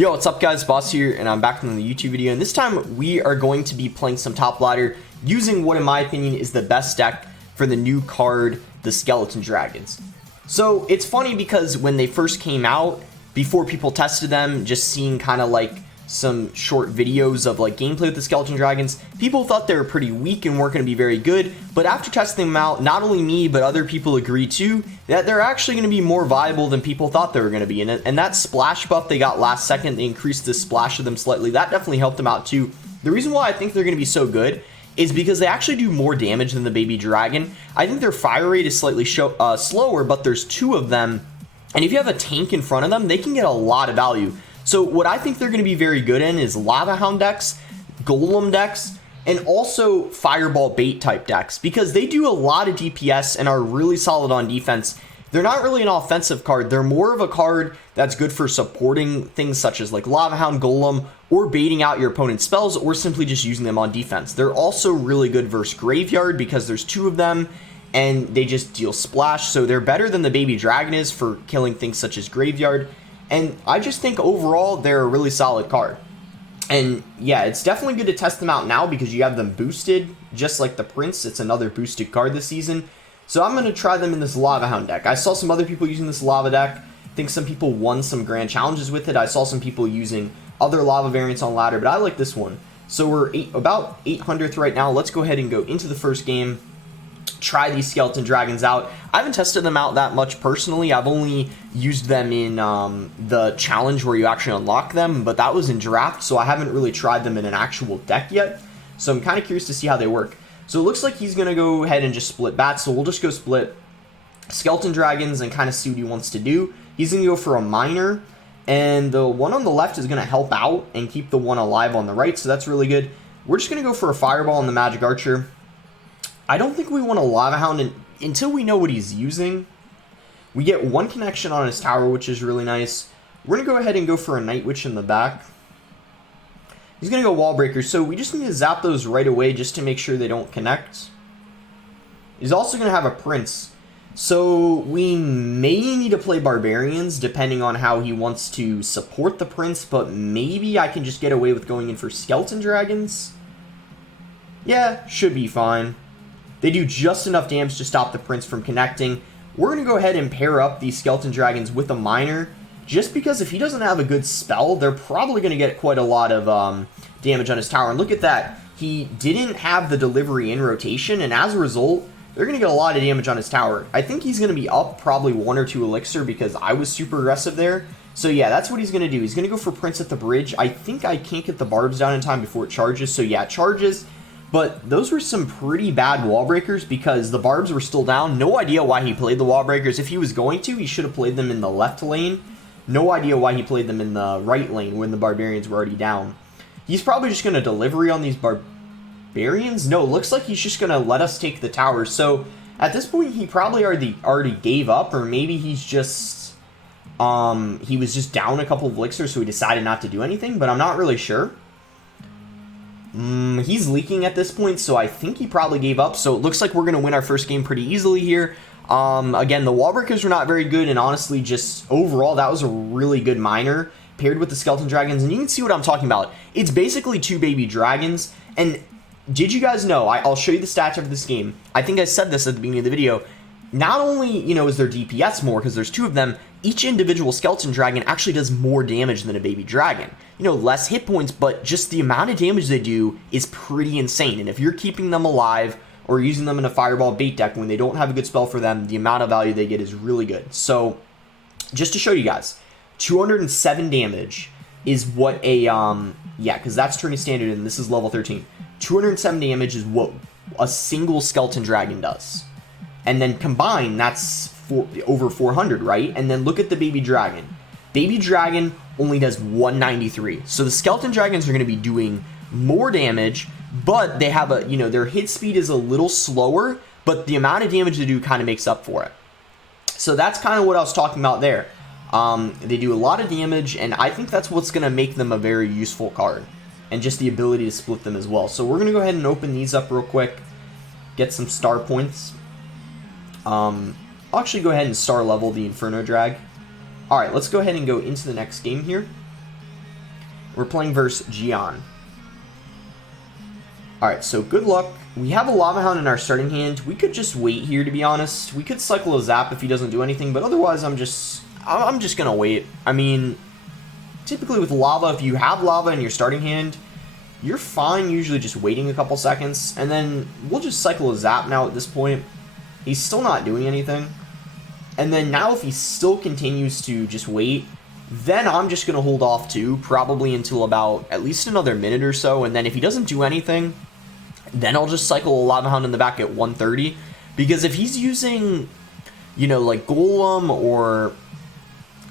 Yo, what's up guys, Boss here, and I'm back on the YouTube video, and this time we are going to be playing some top ladder using what in my opinion is the best deck for the new card, the Skeleton Dragons. So it's funny because when they first came out, before people tested them, just seeing kind of like some short videos of like gameplay with the Skeleton Dragons, people thought they were pretty weak and weren't going to be very good, but after testing them out, not only me but other people agree too that they're actually going to be more viable than people thought they were going to be. And that splash buff they got last second, they increased the splash of them slightly, that definitely helped them out too. The reason why I think they're going to be so good is because they actually do more damage than the baby dragon. I think their fire rate is slightly slower, but there's two of them, and if you have a tank in front of them, they can get a lot of value. So what I think they're going to be very good in is Lava Hound decks, Golem decks, and also Fireball Bait type decks, because they do a lot of DPS and are really solid on defense. They're not really an offensive card. They're more of a card that's good for supporting things such as like Lava Hound, Golem, or baiting out your opponent's spells, or simply just using them on defense. They're also really good versus Graveyard because there's two of them and they just deal splash. So they're better than the baby dragon is for killing things such as Graveyard. And I just think overall they're a really solid card. And yeah, it's definitely good to test them out now because you have them boosted, just like the Prince. It's another boosted card this season. So I'm going to try them in this Lava Hound deck. I saw some other people using this Lava deck. I think some people won some grand challenges with it. I saw some people using other Lava variants on ladder, but I like this one. So we're about 800th right now. Let's go ahead and go into the first game. Try these Skeleton Dragons out. I haven't tested them out that much personally. I've only used them in the challenge where you actually unlock them, but that was in draft, so I haven't really tried them in an actual deck yet. So I'm kind of curious to see how they work. So it looks like he's going to go ahead and just split bats, so we'll just go split Skeleton Dragons and kind of see what he wants to do. He's going to go for a Miner, and the one on the left is going to help out and keep the one alive on the right, so that's really good. We're just going to go for a Fireball on the Magic Archer. I don't think we want a Lava Hound until we know what he's using. We get one connection on his tower, which is really nice. We're going to go ahead and go for a Night Witch in the back. He's going to go Wall Breaker, so we just need to zap those right away just to make sure they don't connect. He's also going to have a Prince. So we may need to play Barbarians depending on how he wants to support the Prince, but maybe I can just get away with going in for Skeleton Dragons. Yeah, should be fine. They do just enough damage to stop the Prince from connecting. We're going to go ahead and pair up these Skeleton Dragons with a Miner, just because if he doesn't have a good spell, they're probably going to get quite a lot of damage on his tower. And look at that. He didn't have the delivery in rotation, and as a result, they're going to get a lot of damage on his tower. I think he's going to be up probably 1 or 2 elixir because I was super aggressive there. So yeah, that's what he's going to do. He's going to go for Prince at the bridge. I think I can't get the barbs down in time before it charges. So yeah, it charges. But those were some pretty bad wall breakers because the barbs were still down. No idea why he played the wall breakers. If he was going to, he should have played them in the left lane. No idea why he played them in the right lane when the barbarians were already down. He's probably just going to delivery on these barbarians. No, looks like he's just going to let us take the tower. So at this point, he probably already gave up, or maybe he's just he was just down a couple of elixirs, so he decided not to do anything. But I'm not really sure. He's leaking at this point, so I think he probably gave up. So it looks like we're going to win our first game pretty easily here. Again, the wall breakers were not very good, and honestly, just overall, that was a really good Miner paired with the Skeleton Dragons. And you can see what I'm talking about. It's basically 2 baby dragons. And did you guys know, I'll show you the stats of this game. I think I said this at the beginning of the video. Not only, is their DPS more, because there's 2 of them, each individual Skeleton Dragon actually does more damage than a baby dragon. Less hit points, but just the amount of damage they do is pretty insane. And if you're keeping them alive or using them in a Fireball Bait deck when they don't have a good spell for them, the amount of value they get is really good. So, just to show you guys, 207 damage is what a, because that's turning standard and this is level 13. 207 damage is what a single Skeleton Dragon does. And then combined, that's over 400, right? And then look at the baby dragon. Baby dragon only does 193. So the Skeleton Dragons are going to be doing more damage, but they have a, their hit speed is a little slower, but the amount of damage they do kind of makes up for it. So that's kind of what I was talking about there. They do a lot of damage, and I think that's what's going to make them a very useful card, and just the ability to split them as well. So we're going to go ahead and open these up real quick, get some star points. I'll actually go ahead and star level the Inferno Drag. Alright, let's go ahead and go into the next game here. We're playing versus Gian. Alright, so good luck. We have a Lava Hound in our starting hand. We could just wait here, to be honest. We could cycle a Zap if he doesn't do anything, but otherwise I'm just gonna wait. I mean, typically with Lava, if you have Lava in your starting hand, you're fine usually just waiting a couple seconds, and then we'll just cycle a Zap now at this point. He's still not doing anything. And then now if he still continues to just wait, then I'm just going to hold off too, probably until about at least another minute or so, and then if he doesn't do anything, then I'll just cycle a Lava Hound in the back at 130, because if he's using, you know, like Golem or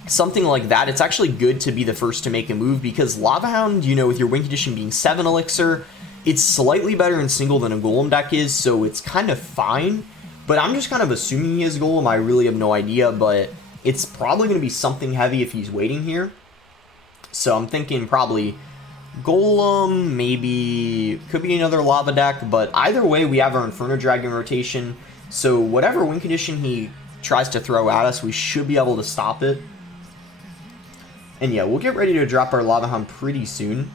something like that, it's actually good to be the first to make a move, because Lava Hound, you know, with your win condition being 7 elixir, it's slightly better in single than a Golem deck is, so it's kind of fine, but I'm just kind of assuming he has Golem. I really have no idea, but it's probably going to be something heavy if he's waiting here. So I'm thinking probably Golem, maybe could be another Lava deck, but either way we have our Inferno Dragon rotation, so whatever win condition he tries to throw at us, we should be able to stop it. And yeah, we'll get ready to drop our Lava Hound pretty soon.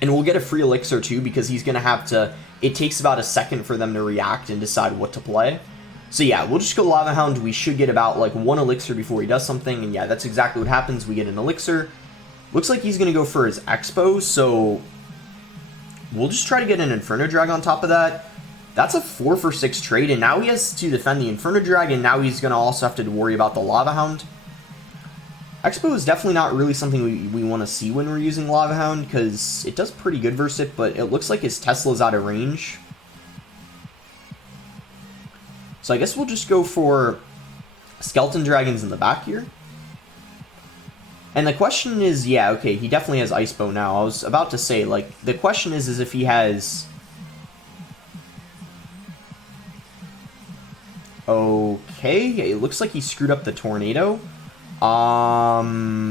And we'll get a free elixir too, because he's going to have to, it takes about a second for them to react and decide what to play. So yeah, we'll just go Lava Hound. We should get about like 1 elixir before he does something, and yeah, that's exactly what happens. We get an elixir. Looks like he's going to go for his Expo, so we'll just try to get an Inferno Drag on top of that. That's a 4 for 6 trade, and now he has to defend the Inferno Drag, and now he's going to also have to worry about the Lava Hound. Expo is definitely not really something we want to see when we're using Lava Hound, because it does pretty good versus it, but it looks like his Tesla's out of range. So I guess we'll just go for Skeleton Dragons in the back here. And the question is, yeah, okay, he definitely has Ice Bow now. I was about to say, like, the question is if he has... Okay, it looks like he screwed up the Tornado. Yeah,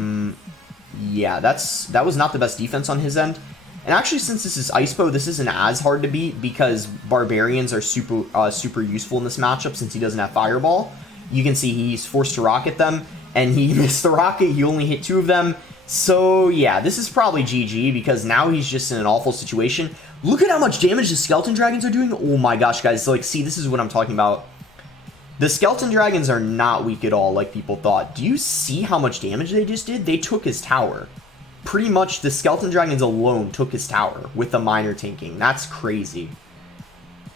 that was not the best defense on his end. And actually, since this is Ice Bow, this isn't as hard to beat, because Barbarians are super useful in this matchup since he doesn't have Fireball. You can see he's forced to rocket them, and he missed the rocket. He only hit 2 of them. So yeah, this is probably GG, because now he's just in an awful situation. Look at how much damage the Skeleton Dragons are doing. Oh my gosh, guys. Like, see, this is what I'm talking about. The Skeleton Dragons are not weak at all like people thought. Do you see how much damage they just did? They took his tower. Pretty much the Skeleton Dragons alone took his tower with the minor tanking. That's crazy.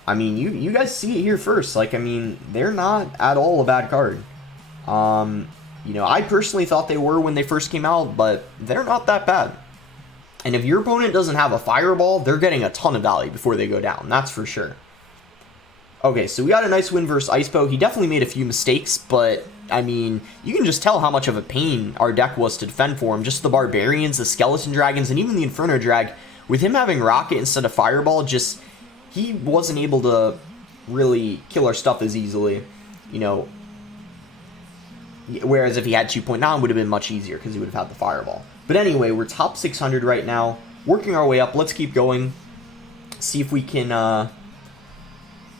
I mean, you guys see it here first. Like, I mean, they're not at all a bad card. You know, I personally thought they were when they first came out, but they're not that bad. And if your opponent doesn't have a Fireball, they're getting a ton of value before they go down. That's for sure. Okay, so we got a nice win versus Ice Bow. He definitely made a few mistakes, but, I mean, you can just tell how much of a pain our deck was to defend for him. Just the Barbarians, the Skeleton Dragons, and even the Inferno Drag. With him having Rocket instead of Fireball, just, he wasn't able to really kill our stuff as easily, you know. Whereas if he had 2.9, it would have been much easier because he would have had the Fireball. But anyway, we're top 600 right now, working our way up. Let's keep going. See if we can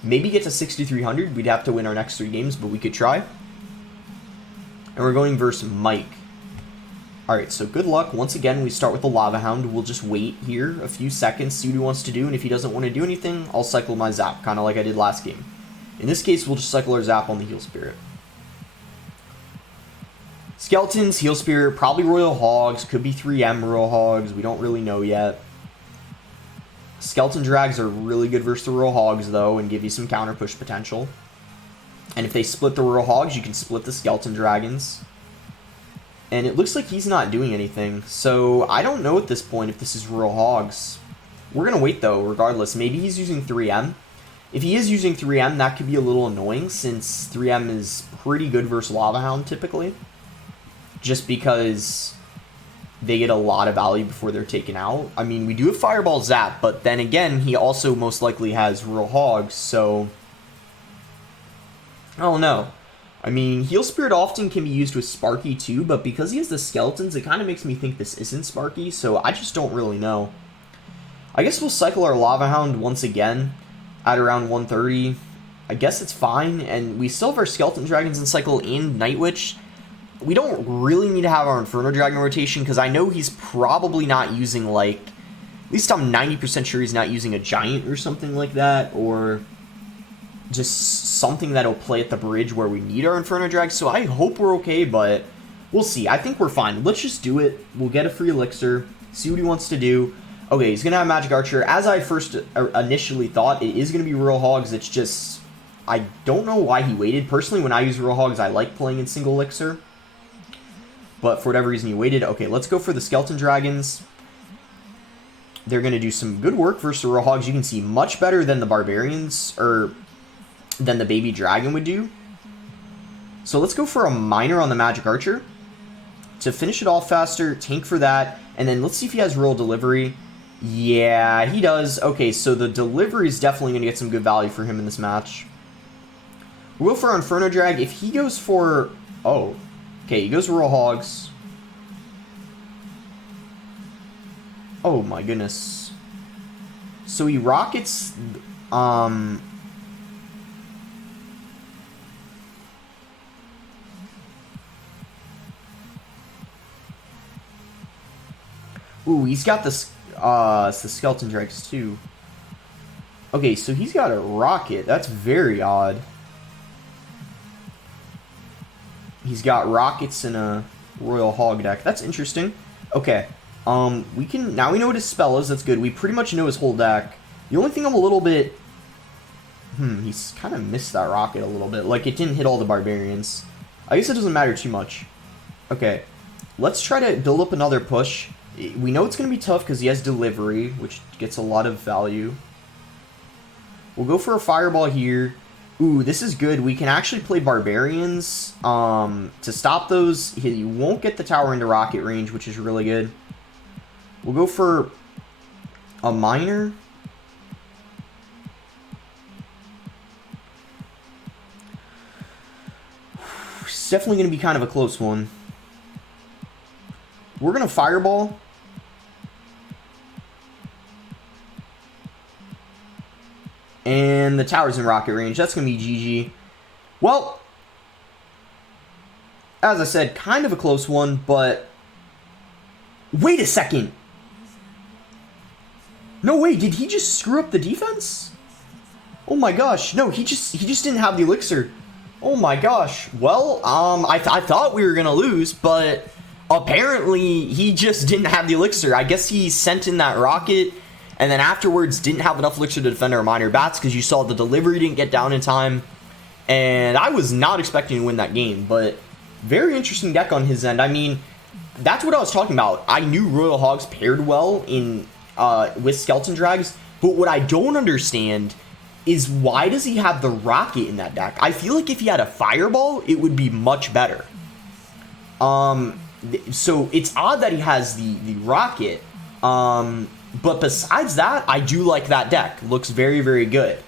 maybe get to 6,300. We'd have to win our next 3 games, but we could try. And we're going versus Mike. Alright, so good luck. Once again, we start with the Lava Hound. We'll just wait here a few seconds, see what he wants to do, and if he doesn't want to do anything, I'll cycle my Zap, kind of like I did last game. In this case, we'll just cycle our Zap on the Heal Spirit. Skeletons, Heal Spirit, probably Royal Hogs, could be 3M Royal Hogs, we don't really know yet. Skeleton Drags are really good versus the Royal Hogs, though, and give you some counter push potential. And if they split the Royal Hogs, you can split the Skeleton Dragons. And it looks like he's not doing anything, so I don't know at this point if this is Royal Hogs. We're going to wait, though, regardless. Maybe he's using 3M. If he is using 3M, that could be a little annoying, since 3M is pretty good versus Lava Hound, typically. Just because they get a lot of value before they're taken out. I mean, we do have Fireball Zap, but then again, he also most likely has Royal Hogs, so I don't know. I mean, Heal Spirit often can be used with Sparky too, but because he has the Skeletons, it kind of makes me think this isn't Sparky, so I just don't really know. I guess we'll cycle our Lava Hound once again at around 130. I guess it's fine, and we still have our Skeleton Dragons in cycle and Night Witch. we don't really need to have our Inferno Dragon rotation, because I know he's probably not using, like, at least I'm 90% sure he's not using a Giant or something like that, or just something that'll play at the bridge where we need our Inferno Drag, so I hope we're okay, but we'll see. I think we're fine. Let's just do it. We'll get a free elixir, see what he wants to do. Okay, he's going to have Magic Archer. As I first initially thought, it is going to be Royal Hogs. It's just, I don't know why he waited. Personally, when I use Royal Hogs, I like playing in single elixir. But for whatever reason, he waited. Okay, let's go for the Skeleton Dragons. They're going to do some good work versus the Royal Hogs. You can see much better than the Barbarians, or than the Baby Dragon would do. So let's go for a Miner on the Magic Archer to finish it off faster, tank for that, and then let's see if he has Royal Delivery. Yeah, he does. Okay, so the delivery is definitely going to get some good value for him in this match. We'll go for our Inferno Drag. If he goes for... Oh, okay, he goes Royal Hogs. Oh my goodness. So he rockets... Ooh, he's got this... it's the Skeleton Drags too. Okay, so he's got a rocket. That's very odd. He's got rockets in a Royal Hog deck. That's interesting. Okay. We can... Now we know what his spell is. That's good. We pretty much know his whole deck. The only thing I'm a little bit... he's kind of missed that rocket a little bit. Like, it didn't hit all the Barbarians. I guess it doesn't matter too much. Okay. Let's try to build up another push. We know it's going to be tough because he has delivery, which gets a lot of value. We'll go for a Fireball here. Ooh, this is good. We can actually play Barbarians to stop those. He won't get the tower into rocket range, which is really good. We'll go for a Miner. It's definitely going to be kind of a close one. We're going to Fireball. And the tower's in rocket range. That's going to be GG. Well, as I said, kind of a close one, but... Wait a second! No way, did he just screw up the defense? Oh my gosh, no, he just didn't have the elixir. Oh my gosh. Well, I thought we were going to lose, but apparently he just didn't have the elixir. I guess he sent in that rocket... And then afterwards, didn't have enough elixir to defend our Miner Bats because you saw the delivery didn't get down in time. And I was not expecting to win that game, but very interesting deck on his end. I mean, that's what I was talking about. I knew Royal Hogs paired well in with Skeleton Drags, but what I don't understand is why does he have the rocket in that deck? I feel like if he had a Fireball, it would be much better. So it's odd that he has the rocket. But besides that, I do like that deck. Looks very, very good.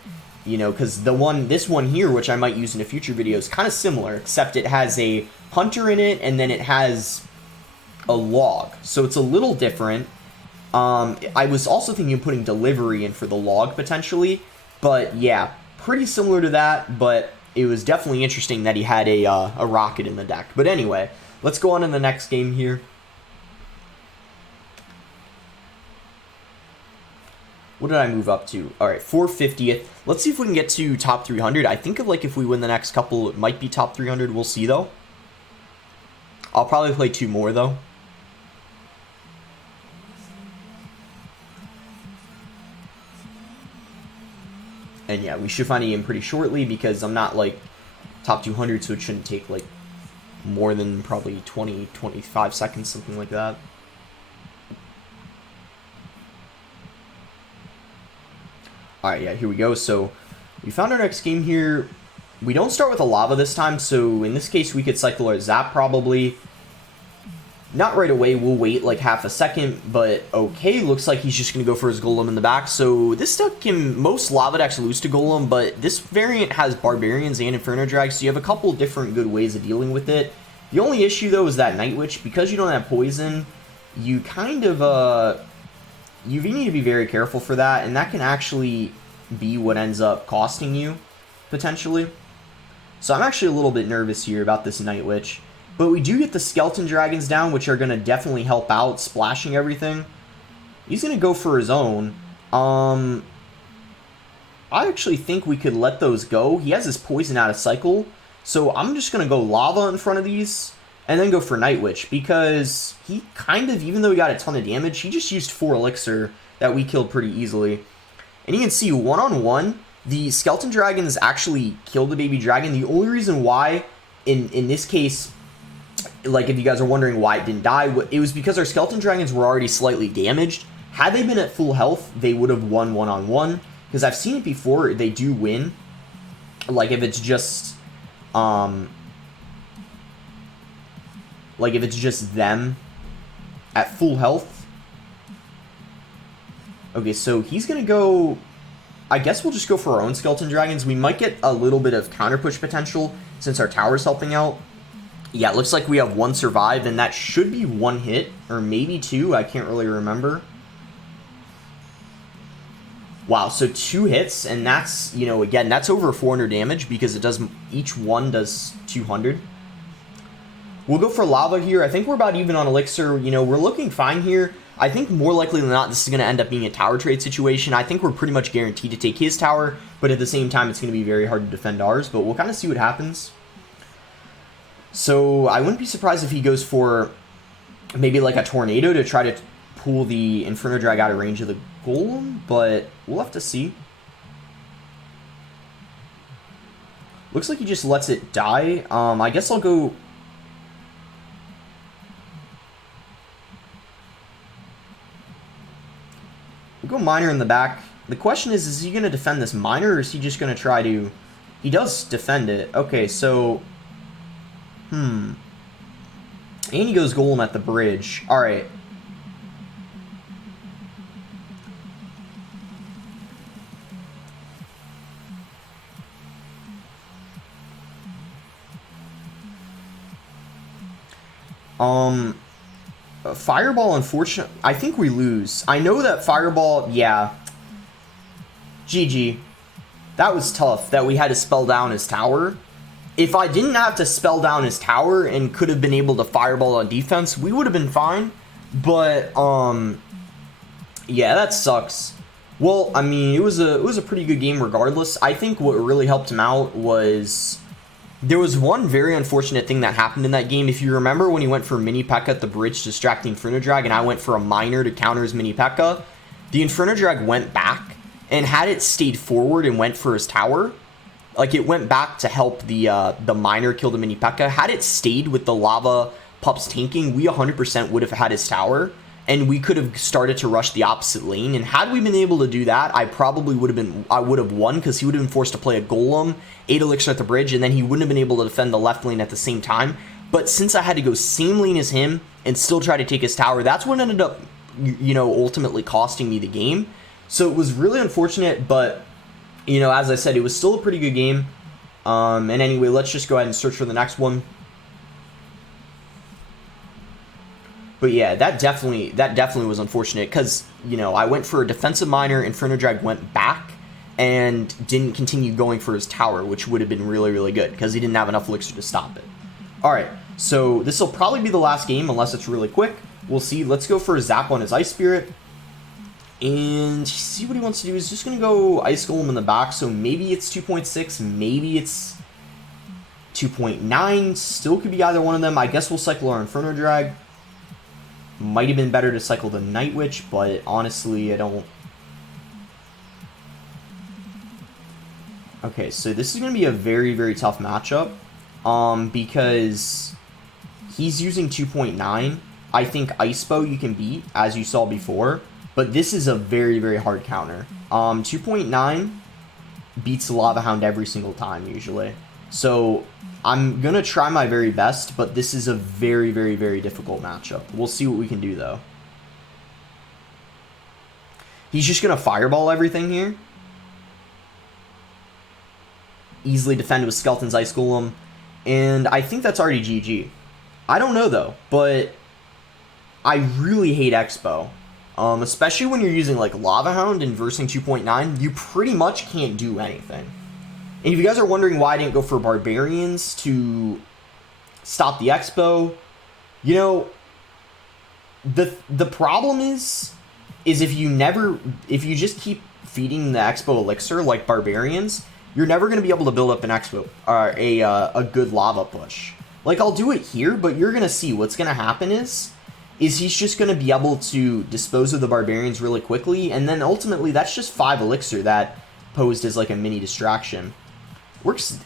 You know, because this one here, which I might use in a future video, is kind of similar, except it has a Hunter in it, and then it has a Log. So it's a little different. I was also thinking of putting Delivery in for the Log, potentially. But yeah, pretty similar to that, but it was definitely interesting that he had a rocket in the deck. But anyway, let's go on in the next game here. What did I move up to? All right, 450th. Let's see if we can get to top 300. I think like if we win the next couple, it might be top 300. We'll see, though. I'll probably play 2 more, though. And yeah, we should find a game pretty shortly because I'm not, like, top 200, so it shouldn't take, like, more than probably 20, 25 seconds, something like that. Alright, yeah, here we go. So, we found our next game here. We don't start with a Lava this time, so in this case, we could cycle our Zap probably. Not right away, we'll wait like half a second, but okay, looks like he's just going to go for his Golem in the back. So, this deck can, most Lava decks lose to Golem, but this variant has Barbarians and Inferno Drags, so you have a couple different good ways of dealing with it. The only issue, though, is that Night Witch, because you don't have Poison, you kind of, you need to be very careful for that, and that can actually be what ends up costing you, potentially. So I'm actually a little bit nervous here about this Night Witch. But we do get the Skeleton Dragons down, which are going to definitely help out, splashing everything. He's going to go for his own. I actually think we could let those go. He has his poison out of cycle. So I'm just going to go Lava in front of these. And then go for Night Witch. Because he kind of, even though he got a ton of damage, he just used 4 Elixir that we killed pretty easily. And you can see, one-on-one, the Skeleton Dragons actually killed the baby dragon. The only reason why, in this case, like if you guys are wondering why it didn't die, it was because our Skeleton Dragons were already slightly damaged. Had they been at full health, they would have won one-on-one. Because I've seen it before, they do win. Like if it's just, them at full health. Okay, so he's going to go, I guess we'll just go for our own Skeleton Dragons. We might get a little bit of counter push potential since our tower's helping out. Yeah, it looks like we have 1 survive, and that should be 1 hit, or maybe 2, I can't really remember. Wow, so 2 hits, and that's, you know, again, that's over 400 damage because it does, each one does 200. We'll go for Lava here. I think we're about even on Elixir. You know, we're looking fine here. I think more likely than not, this is going to end up being a tower trade situation. I think we're pretty much guaranteed to take his tower, but at the same time, it's going to be very hard to defend ours, but we'll kind of see what happens. So I wouldn't be surprised if he goes for maybe like a Tornado to try to pull the Inferno Drag out of range of the Golem, but we'll have to see. Looks like he just lets it die. I guess I'll go... We'll go Miner in the back. The question is he going to defend this Miner, or is he just going to try to... He does defend it. Okay, so... And he goes Golem at the bridge. Alright. Fireball, unfortunately, I think we lose. I know that Fireball, yeah. GG. That was tough that we had to spell down his tower. If I didn't have to spell down his tower and could have been able to Fireball on defense, we would have been fine. But, yeah, that sucks. Well, I mean, it was a pretty good game regardless. I think what really helped him out was... There was one very unfortunate thing that happened in that game. If you remember when he went for Mini P.E.K.K.A. at the bridge distracting Inferno Drag, and I went for a Miner to counter his Mini P.E.K.K.A., the Inferno Drag went back, and had it stayed forward and went for his tower, like it went back to help the Miner kill the Mini P.E.K.K.A. Had it stayed with the Lava Pups tanking, we 100% would have had his tower, and we could have started to rush the opposite lane. And had we been able to do that, I probably would have won, because he would have been forced to play a Golem, 8 Elixir at the bridge, and then he wouldn't have been able to defend the left lane at the same time. But since I had to go same lane as him and still try to take his tower, that's what ended up, you know, ultimately costing me the game. So it was really unfortunate, but, you know, as I said, it was still a pretty good game. And anyway, let's just go ahead and search for the next one. But yeah, that definitely was unfortunate, because, you know, I went for a defensive Miner, Inferno Drag went back, and didn't continue going for his tower, which would have been really, really good, because he didn't have enough Elixir to stop it. Alright, so this will probably be the last game, unless it's really quick. We'll see. Let's go for a Zap on his Ice Spirit, and see what he wants to do. He's just going to go Ice Golem in the back, so maybe it's 2.6, maybe it's 2.9, still could be either one of them. I guess we'll cycle our Inferno Drag. Might have been better to cycle the Night Witch, but honestly, I don't... Okay, so this is going to be a very, very tough matchup, because he's using 2.9. I think Ice Bow you can beat, as you saw before, but this is a very, very hard counter. 2.9 beats Lava Hound every single time, usually. So I'm going to try my very best, but this is a very, very, very difficult matchup. We'll see what we can do, though. He's just going to Fireball everything here. Easily defend with Skeleton's Ice Golem. And I think that's already GG. I don't know, though, but I really hate Expo. Especially when you're using, like, Lava Hound and versing 2.9, you pretty much can't do anything. And if you guys are wondering why I didn't go for Barbarians to stop the Expo. You know, the problem is if you just keep feeding the Expo elixir like barbarians, you're never going to be able to build up an Expo or a good lava push. Like, I'll do it here, but you're going to see what's going to happen is he's just going to be able to dispose of the barbarians really quickly, and then ultimately that's just 5 elixir that posed as like a mini distraction.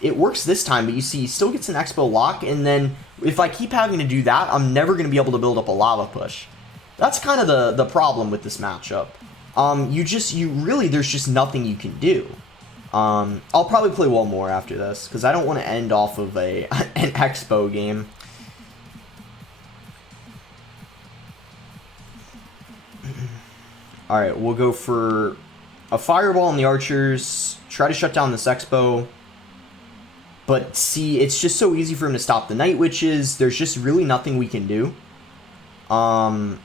It works this time, but you see he still gets an Expo lock, and then if I keep having to do that, I'm never going to be able to build up a lava push. That's kind of the problem with this matchup. There's just nothing you can do. I'll probably play one more after this, because I don't want to end off of an Expo game. Alright, we'll go for a Fireball on the Archers, try to shut down this Expo. But see, it's just so easy for him to stop the Night Witches. There's just really nothing we can do. I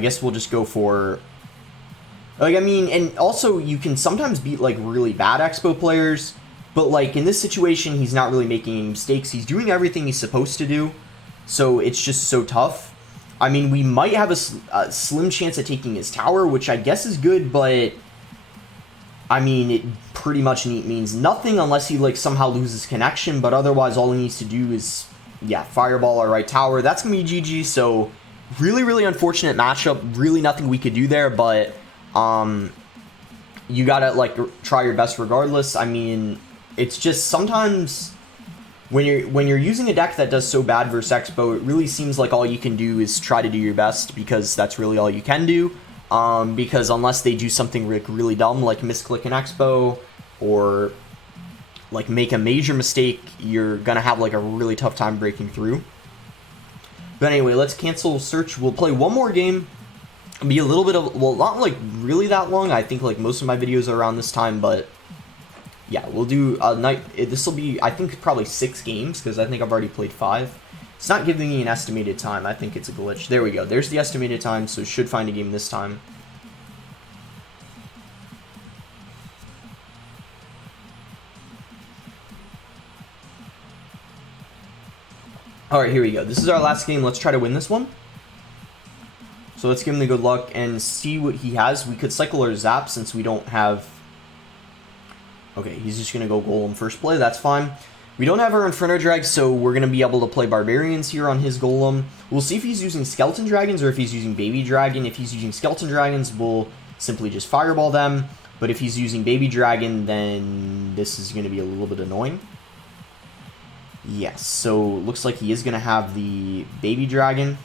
guess we'll just go for... Like, I mean, and also you can sometimes beat, like, really bad Expo players. But, like, in this situation, he's not really making any mistakes. He's doing everything he's supposed to do. So it's just so tough. I mean, we might have a slim chance at taking his tower, which I guess is good, but... I mean, it pretty much means nothing unless he, like, somehow loses connection, but otherwise all he needs to do is, yeah, Fireball our right tower. That's going to be GG, so really, really unfortunate matchup. Really nothing we could do there, but you gotta, like, try your best regardless. I mean, it's just sometimes when you're using a deck that does so bad versus Expo, it really seems like all you can do is try to do your best, because that's really all you can do. Because unless they do something really dumb, like misclick an Expo, or like make a major mistake, you're gonna have like a really tough time breaking through. But anyway, let's cancel search. We'll play one more game. It'll be a little bit of, well, not like really that long. I think like most of my videos are around this time, but yeah, we'll do a night. This will be, I think, probably 6 games, because I think I've already played 5. It's not giving me an estimated time. I think it's a glitch. There we go. There's the estimated time, so should find a game this time. Alright, here we go. This is our last game. Let's try to win this one. So let's give him the good luck and see what he has. We could cycle our Zap since we don't have... Okay, he's just going to go Golem first play. That's fine. We don't have our Inferno Drag, so we're going to be able to play Barbarians here on his Golem. We'll see if he's using Skeleton Dragons or if he's using Baby Dragon. If he's using Skeleton Dragons, we'll simply just Fireball them. But if he's using Baby Dragon, then this is going to be a little bit annoying. Yes, so looks like he is going to have the Baby Dragon.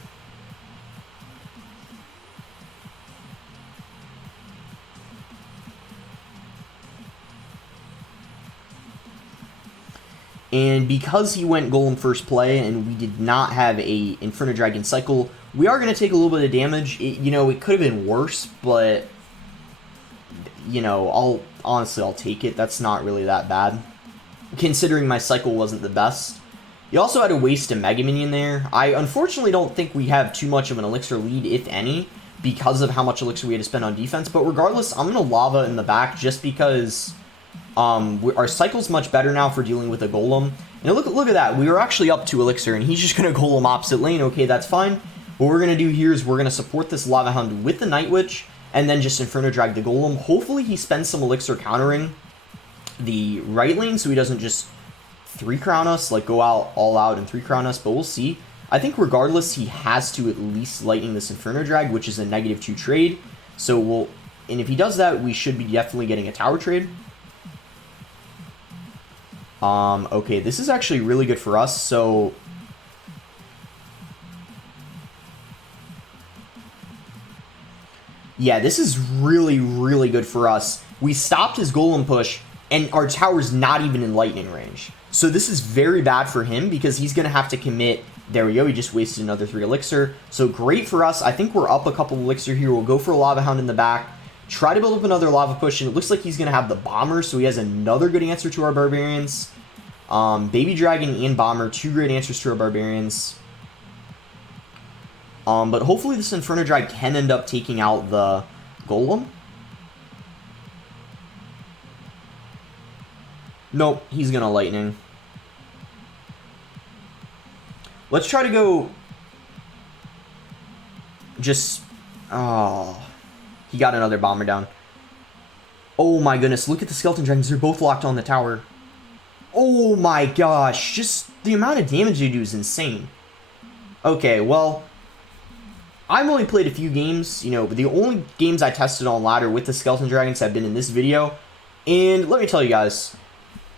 And because he went Golem first play and we did not have a Inferno Dragon cycle, we are going to take a little bit of damage. It could have been worse, but, I'll take it. That's not really that bad, considering my cycle wasn't the best. You also had to waste a Mega Minion there. I unfortunately don't think we have too much of an Elixir lead, if any, because of how much Elixir we had to spend on defense. But regardless, I'm going to Lava in the back just because... our cycle's much better now for dealing with a Golem. And look at that. We were actually up 2 Elixir, and he's just going to Golem opposite lane. Okay, that's fine. What we're going to do here is we're going to support this Lava Hound with the Night Witch, and then just Inferno Drag the Golem. Hopefully he spends some Elixir countering the right lane, so he doesn't just 3-crown us, like go all out and 3-crown us, but we'll see. I think regardless, he has to at least Lightning this Inferno Drag, which is a -2 trade. So and if he does that, we should be definitely getting a tower trade. Okay, this is actually really good for us, so... Yeah, this is really, really good for us. We stopped his Golem push, and our tower's not even in lightning range. So this is very bad for him, because he's going to have to commit... There we go, he just wasted another 3 Elixir. So great for us. I think we're up a couple Elixir here. We'll go for a Lava Hound in the back. Try to build up another Lava Push, and it looks like he's going to have the Bomber, so he has another good answer to our Barbarians. Baby Dragon and Bomber, 2 great answers to our Barbarians. But hopefully this Inferno Drag can end up taking out the Golem. Nope, he's gonna Lightning. Let's try to go just... Oh, he got another bomber down. Oh my goodness, look at the skeleton dragons. They're both locked on the tower. Oh my gosh, just the amount of damage they do is insane. Okay, well, I've only played a few games, you know, but the only games I tested on ladder with the skeleton dragons have been in this video. And let me tell you guys,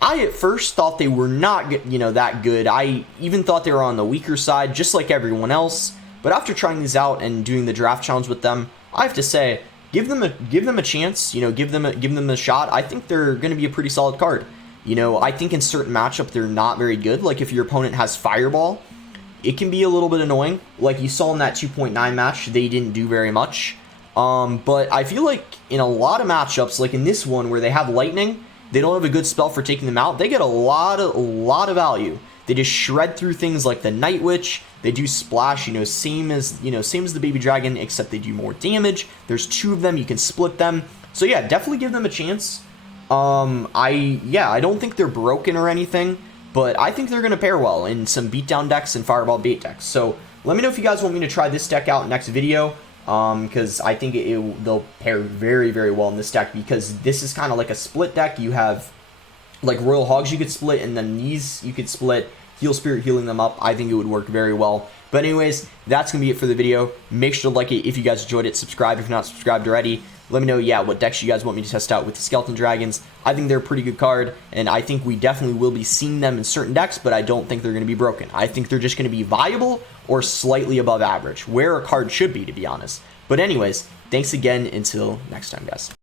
I at first thought they were not, you know, that good. I even thought they were on the weaker side, just like everyone else. But after trying these out and doing the draft challenge with them, I have to say, give them a chance. You know, give them a shot. I think they're going to be a pretty solid card. You know, I think in certain matchup they're not very good. Like if your opponent has Fireball, it can be a little bit annoying. Like you saw in that 2.9 match, they didn't do very much. But I feel like in a lot of matchups, like in this one where they have Lightning, they don't have a good spell for taking them out. They get a lot of value. They just shred through things like the Night Witch. They do splash, you know, same as the Baby Dragon, except they do more damage. There's 2 of them. You can split them. So yeah, definitely give them a chance. I don't think they're broken or anything, but I think they're going to pair well in some beatdown decks and Fireball bait decks. So let me know if you guys want me to try this deck out next video, because I think they'll pair very, very well in this deck, because this is kind of like a split deck. You have like Royal Hogs you could split, and then these you could split, Heal Spirit healing them up. I think it would work very well. But anyways, that's going to be it for the video. Make sure to like it if you guys enjoyed it. Subscribe if you're not subscribed already. Let me know, yeah, what decks you guys want me to test out with the Skeleton Dragons. I think they're a pretty good card, and I think we definitely will be seeing them in certain decks, but I don't think they're going to be broken. I think they're just going to be viable or slightly above average, where a card should be, to be honest. But anyways, thanks again. Until next time, guys.